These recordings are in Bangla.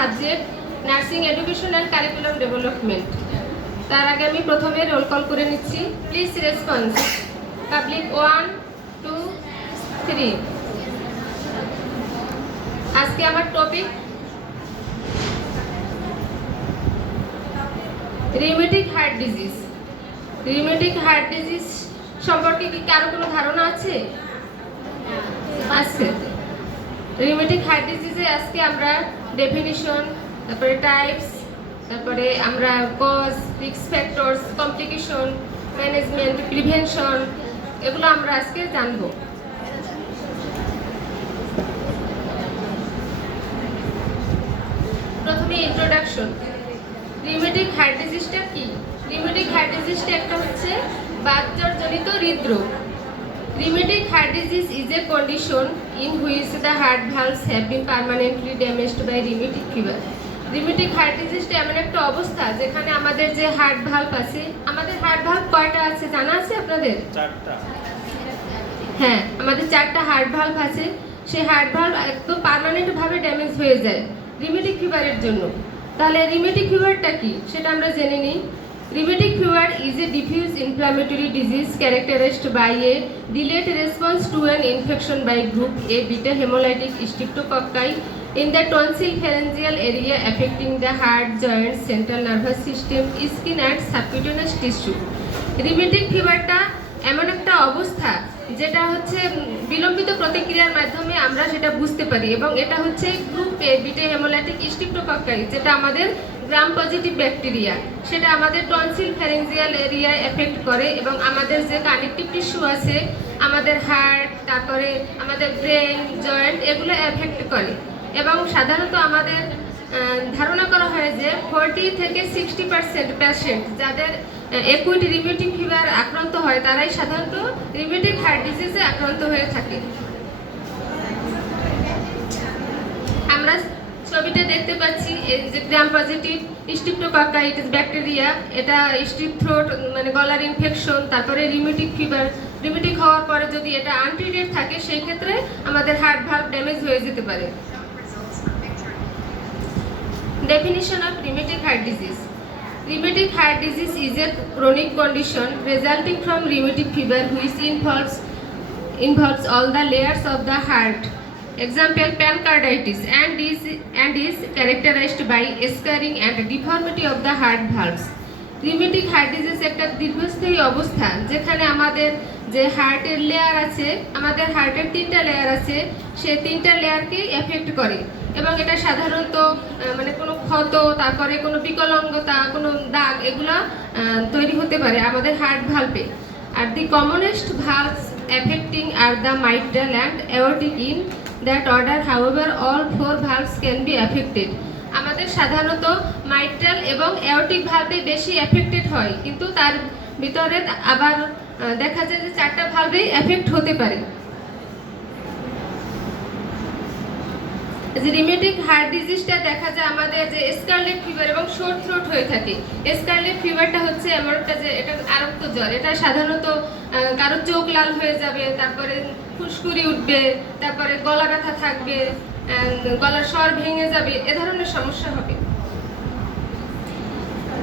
Subject nursing education and curriculum development. তার আগে আমি প্রথমে রোল কল করে নিচ্ছি। Please response. পাবলিক 1 2 3। আজকে আমার topic rheumatic heart disease. Rheumatic heart disease সম্পর্কে কি কারো কোনো ধারণা আছে? আছে। রিউমেটিক হার্ট ডিজিজে আজকে আমরা ডেফিনিশন, তারপরে টাইপস, তারপরে আমরা cause, risk factors, complication, management, prevention, এগুলো আমরা আজকে জানবো। প্রথমে ইন্ট্রোডাকশন। রিউমেটিক হার্ট ডিজিজটা কি? রিউমেটিক হার্ট ডিজিজটা একটা হচ্ছে বাতজ্বরজনিত হৃদরোগ। Rheumatic heart disease is a condition in which the heart valves have been permanently damaged by rheumatic fever. Rheumatic heart disease এমন একটা অবস্থা যেখানে আমাদের যে হার্ট ভালভ আছে, আমাদের হার্ট ভালভ কয়টা আছে জানা আছে আপনাদের? 4টা। হ্যাঁ, আমাদের 4টা হার্ট ভালভ আছে। সেই হার্ট ভালভ একদম পার্মানেন্ট ভাবে ড্যামেজ হয়ে যায় রিউমেটিক ফিভারের জন্য। তাহলে রিউমেটিক ফিভারটা কি সেটা আমরা জেনে নিই। Rheumatic fever is a diffuse inflammatory disease characterized by a delayed response to an infection by group A beta hemolytic streptococci in the tonsil-pharyngeal area affecting the heart, joints, central nervous system, skin and subcutaneous tissue. Rheumatic feverটা এমন একটা অবস্থা যেটা হচ্ছে বিলম্বিত প্রতিক্রিয়ার মাধ্যমে আমরা সেটা বুঝতে পারি, এবং এটা হচ্ছে গ্রুপ এ বিটা হেমোলাইটিক স্ট্রেপ্টোকক্কাই, যেটা আমাদের গ্রাম পজিটিভ ব্যাকটেরিয়া, সেটা আমাদের টনসিল ফ্যারিঞ্জিয়াল এরিয়ায় এফেক্ট করে এবং আমাদের যে কানেকটিভ টিস্যু আছে, আমাদের হার্ট, তারপরে আমাদের ব্রেন, জয়েন্ট, এগুলো এফেক্ট করে। এবং সাধারণত আমাদের ধারণা করা হয় যে 40 থেকে 60% পেশেন্ট যাদের একুইট রিউমেটিক ফিভার আক্রান্ত হয় তারাই সাধারণত রিউমেটিক হার্ট ডিজিজে আক্রান্ত হয়ে থাকে। আমরা ছবিতে দেখতে পাচ্ছি এই যে গ্রাম পজিটিভ স্ট্রেপ্টোকক্কাইটিস ব্যাকটেরিয়া, এটা স্ট্রিপ থ্রোট মানে গলার ইনফেকশন, তারপরে রিউমেটিক ফিভার। রিউমেটিক হওয়ার পরে যদি এটা আনট্রিটেড থাকে সেই ক্ষেত্রে আমাদের হার্ট ভালভ ড্যামেজ হয়ে যেতে পারে। Definition of rheumatic heart disease. Rheumatic heart disease is a chronic condition resulting from rheumatic fever which involves all the layers of the heart. Example, pericarditis and is characterized by scarring and deformity of the heart valves. Rheumatic heart disease একটা দীর্ঘস্থায়ী অবস্থা যেখানে আমাদের যে হার্টের লেয়ার আছে, আমাদের হার্টের 3টা লেয়ার আছে, সেই 3টা লেয়ারকে এফেক্ট করে এবং এটা সাধারণত মানে কোনো ক্ষত, তারপরে কোনো বিকলাঙ্গতা, কোনো দাগ, এগুলো তৈরি হতে পারে আমাদের হার্ট ভালভে। আর the commonest valves affecting are the mitral and aortic in that order, however all 4 valves can be affected. আমাদের সাধারণত মাইট্রাল এবং অ্যাওর্টিক ভালভে বেশি এফেক্টেড হয়, কিন্তু তার ভিতরে আবার দেখা যায় যে 4টা ভালভেই এফেক্ট হতে পারে। যে রিউমেটিক হার্ট ডিজিজটা দেখা যায় আমাদের যে স্কারলেট ফিভার এবং শর্ট থ্রোট হয়ে থাকে। স্কারলেট ফিভারটা হচ্ছে এমন একটা যে এটা আরক্ত জ্বর, এটা সাধারণত কারো চোখ লাল হয়ে যাবে, তারপরে ফুসকুড়ি উঠবে, তারপরে গলা ব্যথা থাকবে, গলার স্বর ভেঙে যাবে, এ ধরনের সমস্যা হবে।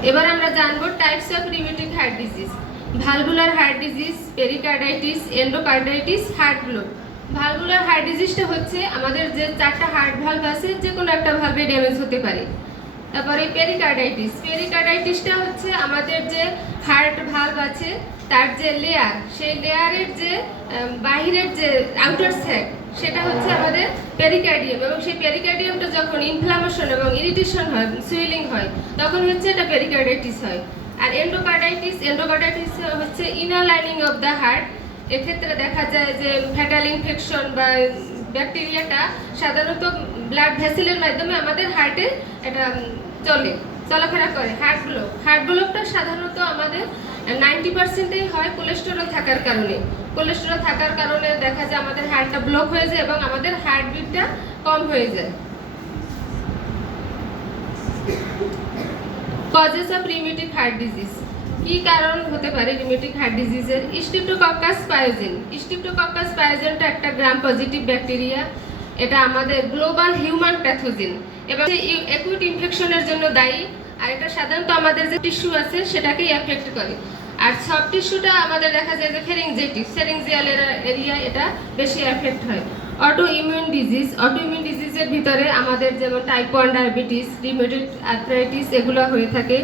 এবার আমরা জানবো types of rheumatic heart disease. Valvular heart disease, pericarditis, endocarditis, heart block. Valvular heart ডিজিজটা হচ্ছে আমাদের যে 4টা হার্ট ভালভ আছে যে কোনো একটা ভালভে ড্যামেজ হতে পারে। তারপরে পেরিকার্ডাইটিস। পেরিকার্ডাইটিসটা হচ্ছে আমাদের যে হার্ট ভালভ আছে তার যে লেয়ার, সেই লেয়ারের যে বাহিরের যে আউটার স্যাক, সেটা হচ্ছে আমাদের পেরিকার্ডিয়াম, এবং সেই পেরিকার্ডিয়ামটা যখন ইনফ্লামেশন এবং ইরিটেশন হয়, সুইলিং হয়, তখন হচ্ছে এটা পেরিকার্ডাইটিস হয়। আর এন্ডোকার্ডাইটিস হচ্ছে inner lining of the heart. এক্ষেত্রে দেখা যায় যে ফ্যাটাল ইনফেকশন বা ব্যাকটেরিয়াটা সাধারণত ব্লাড ভেসেলের মাধ্যমে আমাদের হার্টে এটা চলাফেরা করে। হার্ট ব্লকটা সাধারণত আমাদের 90%ই হয় কোলেস্টেরল থাকার কারণে। কোলেস্টেরল থাকার কারণে দেখা যায় আমাদের হার্টটা ব্লক হয়ে যায় এবং আমাদের হার্টবিটটা কম হয়ে যায়। Causes of rheumatic heart disease. কি কারণ হতে পারে রিউমেটিক হার্ট ডিজিজের? স্ট্রেপ্টোকক্কাস পায়োজেন। স্ট্রেপ্টোকক্কাস পায়োজেনটা একটা গ্রাম পজিটিভ ব্যাকটেরিয়া, এটা আমাদের গ্লোবাল হিউম্যান প্যাথোজেন। এবং অ্যাকুইট ইনফেকশনের জন্য দায়ী। আর এটা সাধারণত আমাদের যে টিস্যু আছে সেটাকেই এফেক্ট করে। আর সফট টিস্যুটা আমাদের দেখা যায় যে ফেরিঞ্জিয়াল এরিয়া এটা বেশি এফেক্ট হয়। অটো ইমিউন ডিজিজের ভিতরে আমাদের যেমন টাইপ 1 ডায়াবেটিস, রিউমেটয়েড আর্থ্রাইটিস এগুলো হয়ে থাকে।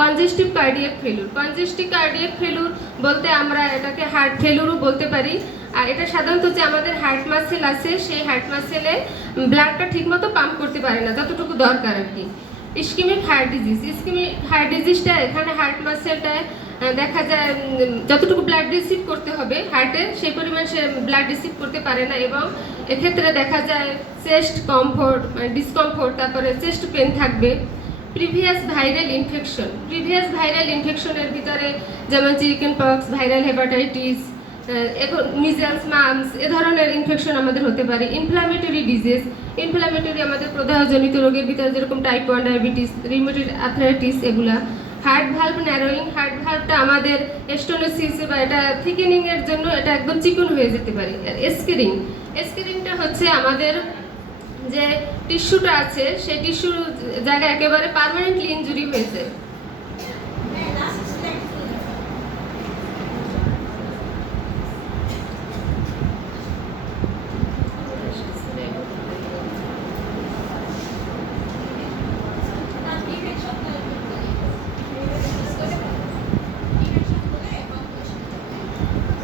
কনজেস্টিভ কার্ডিয়াক ফেলুর বলতে আমরা এটাকে হার্ট ফেলুরও বলতে পারি। আর এটা সাধারণত যে আমাদের হার্ট মাসেল আছে সেই হার্ট মাসেলে ব্লাডটা ঠিকমতো পাম্প করতে পারে না যতটুকু দরকার আর কি। ইসকেমিক হার্ট ডিজিজটা এখানে হার্ট মাসেলটায় দেখা যায় যতটুকু ব্লাড রিসিভ করতে হবে হার্টে সেই পরিমাণ সে ব্লাড রিসিভ করতে পারে না, এবং এক্ষেত্রে দেখা যায় চেস্ট ডিসকমফোর্ট, তারপরে চেস্ট পেন থাকবে। প্রিভিয়াস ভাইরাল ইনফেকশনের ভিতরে যেমন chicken pox, viral hepatitis, measles, mumps এ ধরনের ইনফেকশন আমাদের হতে পারে। ইনফ্লামেটরি আমাদের প্রদাহজনিত রোগের ভিতরে যেরকম টাইপ 1 ডায়াবেটিস, রিউমেটয়েড আর্থ্রাইটিস এগুলা। হার্ট ভালভ ন্যারোয়িং, হার্ট ভালভটা আমাদের স্টোনোসিস বা এটা থিকেনিং এর জন্য এটা একদম চিকন হয়ে যেতে পারে। আর এসকেরিংটা হচ্ছে আমাদের যে টিস্যুটা আছে সেই টিস্যুর জায়গায় একেবারে পার্মানেন্টলি ইনজুরি হয়েছে।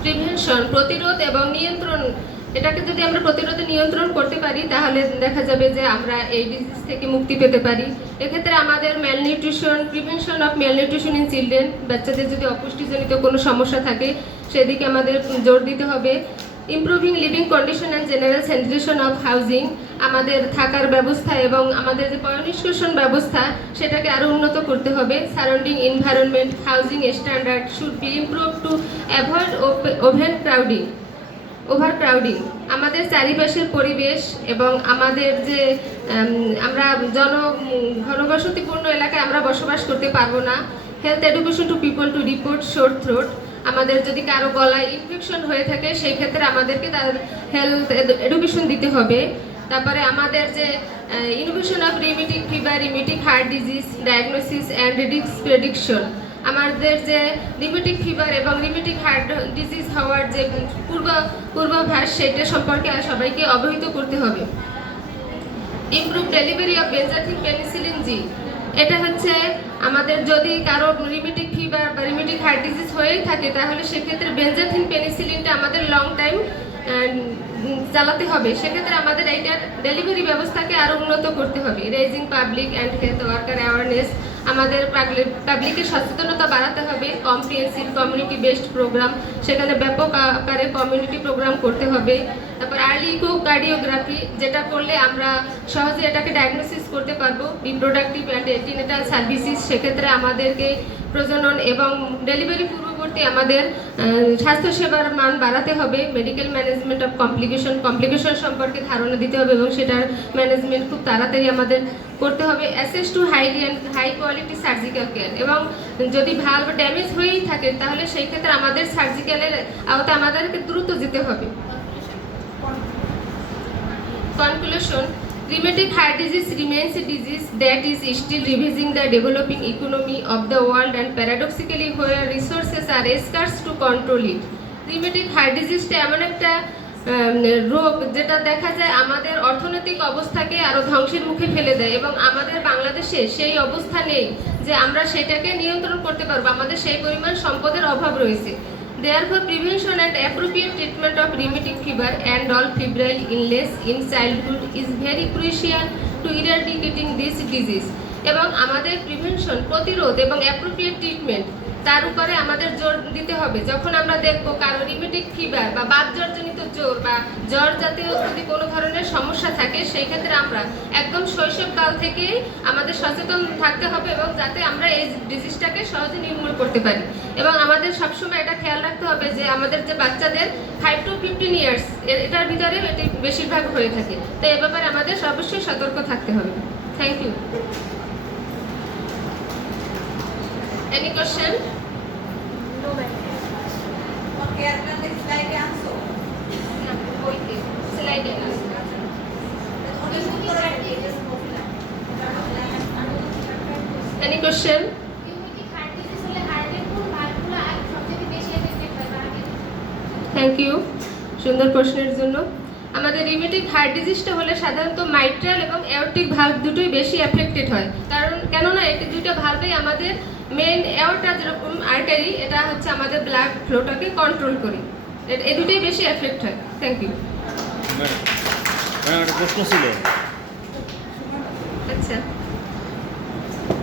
প্রিভেনশন, প্রতিরোধ এবং নিয়ন্ত্রণ, এটাকে যদি আমরা প্রতিরোধে নিয়ন্ত্রণ করতে পারি তাহলে দেখা যাবে যে আমরা এই ডিজিজ থেকে মুক্তি পেতে পারি। এক্ষেত্রে আমাদের prevention of malnutrition in children, বাচ্চাদের যদি অপুষ্টিজনিত কোনো সমস্যা থাকে সেদিকে আমাদের জোর দিতে হবে। Improving living condition and general sanitation of housing, আমাদের থাকার ব্যবস্থা এবং আমাদের যে পয়ঃনিষ্কাশন ব্যবস্থা সেটাকে আরও উন্নত করতে হবে। Surrounding environment, housing standard should be improve to avoid overcrowding, আমাদের চারিপাশের পরিবেশ এবং আমাদের যে আমরা ঘনবসতিপূর্ণ এলাকায় আমরা বসবাস করতে পারবো না। Health education to people to report sore throat, আমাদের যদি কারো গলায় ইনফেকশন হয়ে থাকে সেই ক্ষেত্রে আমাদেরকে তার হেলথ এডুকেশন দিতে হবে। তারপরে আমাদের যে innovation of rheumatic fever, rheumatic heart disease, diagnosis and risk prediction, আমাদের যে রিউমেটিক ফিভার এবং রিউমেটিক হার্ট ডিজিজ হওয়ার যে পূর্বাভাস সেটা সম্পর্কে সবাইকে অবহিত করতে হবে। Improve delivery of benzathine penicillin G, এটা হচ্ছে আমাদের যদি কারো রিউমেটিক ফিভার বা রিউমেটিক হার্ট ডিজিজ হয়েই থাকে তাহলে সেক্ষেত্রে বেনজাথিন পেনিসিলিনটা আমাদের লং টাইম চালাতে হবে। সেক্ষেত্রে আমাদের এইটার ডেলিভারি ব্যবস্থাকে আরও উন্নত করতে হবে। Raising public and health worker awareness, আমাদের পাবলিকের সচেতনতা বাড়াতে হবে। কম্প্রিহেন্সিভ কমিউনিটি বেসড প্রোগ্রাম, সেখানে ব্যাপক আকারে কমিউনিটি প্রোগ্রাম করতে হবে। তারপর আর্লি ইকোকার্ডিওগ্রাফি, যেটা করলে আমরা সহজে এটাকে ডায়াগনোসিস করতে পারবো। রিপ্রোডাক্টিভ অ্যান্ড এন্টিনেটাল সার্ভিসেস, সেক্ষেত্রে আমাদেরকে প্রজনন এবং ডেলিভারি পূর্ববর্তী আমাদের স্বাস্থ্যসেবার মান বাড়াতে হবে। মেডিকেল ম্যানেজমেন্ট অফ কমপ্লিকেশন সম্পর্কে ধারণা দিতে হবে এবং সেটার ম্যানেজমেন্ট খুব তাড়াতাড়ি আমাদের করতে হবে। Access to high quality surgical care, এবং যদি ভালভ ড্যামেজ হয়েই থাকে তাহলে সেই ক্ষেত্রে আমাদের সার্জিক্যালের আওতায় আমাদেরকে দ্রুত যেতে হবে। Conclusion, rheumatic heart disease remains a disease that is still ravaging the developing economy of the world, and paradoxically where resources are scarce to control it. Rheumatic heart disease এমন একটা রোগ যেটা দেখা যায় আমাদের অর্থনৈতিক অবস্থাকে আরো ধ্বংসের মুখে ফেলে দেয়, এবং আমাদের বাংলাদেশে সেই অবস্থা নেই যে আমরা সেটাকে নিয়ন্ত্রণ করতে পারবো, আমাদের সেই পরিমাণ সম্পদের অভাব রয়েছে। Therefore, prevention and appropriate treatment of rheumatic fever and all febrile illness in childhood is very crucial to eradicating this disease. এবং আমাদের প্রিভেনশন, প্রতিরোধ এবং অ্যাপ্রোপ্রিয়েট ট্রিটমেন্ট তার উপরে আমাদের জোর দিতে হবে। যখন আমরা দেখবো কারো রিউমেটিক ফিভার বা বাতজ্বরজনিত জ্বর বা জ্বর জাতীয় যদি কোনো ধরনের সমস্যা থাকে সেই ক্ষেত্রে আমরা একদম শৈশবকাল থেকেই আমাদের সচেতন থাকতে হবে এবং যাতে আমরা এই ডিজিজটাকে সহজে নির্মূল করতে পারি। এবং আমাদের সবসময় এটা খেয়াল রাখতে হবে যে আমাদের যে বাচ্চাদের 5 to 15 ইয়ার্স এটার ভিতরে এটি বেশিরভাগ হয়ে থাকে, তো এ ব্যাপারে আমাদের অবশ্যই সতর্ক থাকতে হবে। Thank you. Any question? No, ma'am. Okay, I'm going to slide answer. Okay, slide answer. Any question? Rheumatic heart disease হলে হার্টের কোন ভালভগুলো সবচেয়ে বেশি এফেক্টেড হয় বা আগে? থ্যাংক ইউ সুন্দর প্রশ্নের জন্য। আমাদের রিউমেটিক হার্ট ডিজিজটা হলে সাধারণত মাইট্রাল এবং এওরটিক ভালভ দুটোই বেশি এফেক্টেড হয়, কারণ কেননা এই দুইটা ভালভেই আমাদের মেন এওরটা যেরকম আর্টারি, এটা হচ্ছে আমাদের ব্লাড ফ্লোটাকে কন্ট্রোল করি, এই দুটোই বেশি এফেক্ট হয়। Thank you. ম্যাডাম একটা প্রশ্ন ছিল। আচ্ছা,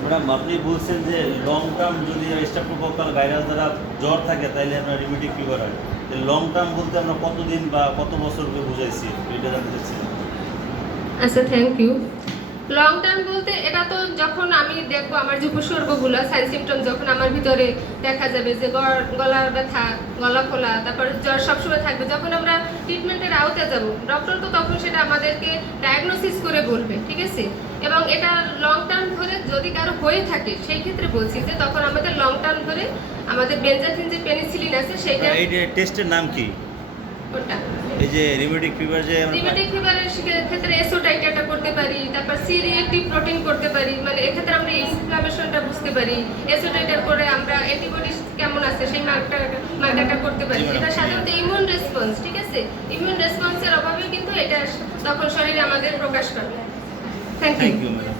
ম্যাডাম আপনি বলছেন যে লং টার্ম যদি স্ট্রেপ্টোকক্কাল ভাইরাস দ্বারা জ্বর থাকে তাহলে আপনার রিউমেটিক ফিভার হয়। লং টার্ম বলতে আমরা কতদিন বা কত বছরকে বুঝাইছি এটা জানতে চাচ্ছি। আচ্ছা থ্যাংক ইউ। লং টার্ম বলতে এটা তো যখন আমি দেখবো আমার যে উপসর্গগুলো সাইন সিমটম যখন আমার ভিতরে দেখা যাবে যে গলার ব্যথা, গলা ফোলা, তারপর জ্বর সবসময় থাকবে, যখন আমরা ট্রিটমেন্টের আওতায় যাব ডক্টর তো তখন সেটা আমাদেরকে ডায়াগনোসিস করে বলবে, ঠিক আছে। এবং এটা লং টার্ম ধরে যদি কারো হয়ে থাকে সেই ক্ষেত্রে বলছি যে তখন আমাদের লং টার্ম ধরে আমাদের বেনজাথিন যে পেনিসিলিন আছে সেইটা। এই টেস্টের নাম কি? কোনটা? এই যে রিউমেটিক ফিভার যে রিউমেটিক ফিভারের ক্ষেত্রে এসোটাইটাটা করতে পারি, তারপর সি রিঅ্যাক্টিভ প্রোটিন করতে পারি, মানে এক্ষেত্রে আমরা ইনফ্লামেশনটা বুঝতে পারি। এসোটাইটার করে আমরা অ্যান্টিবডিজ কেমন আছে সেই মার্কারটা করতে পারি। জি ম্যাডাম। এটা সাধারণত ইমিউন রেসপন্স, ঠিক আছে। ইমিউন রেসপন্সের অভাবে কিন্তু এটা তখন শরীরে আমাদের প্রকাশ পাবে। Thank thank you. You madam.